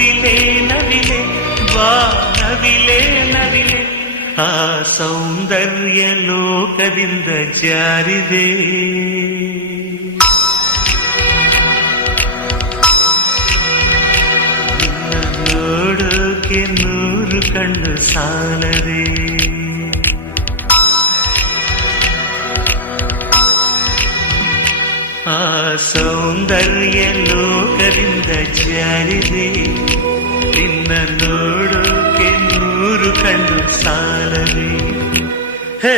ನವಿಲೆ ನವಿಲೆ ಬಾ ನವಿಲೆ ನವಿಲೆ ಆ ಸೌಂದರ್ಯ ಲೋಕದಿಂದ ಜಾರಿದೆ. ನೋಡೋಕೆ 100 ಕಣ್ಣು ಸಾಲದೆ. ಆ ಸೌಂದರ್ಯ ಲೋಕದಿಂದ ಜಾರಿದೆ. ನಿನ್ನ ನೋಡೋಕೆ 100 ಕಣ್ಣು ಸಾಲದೆ. ಹೇ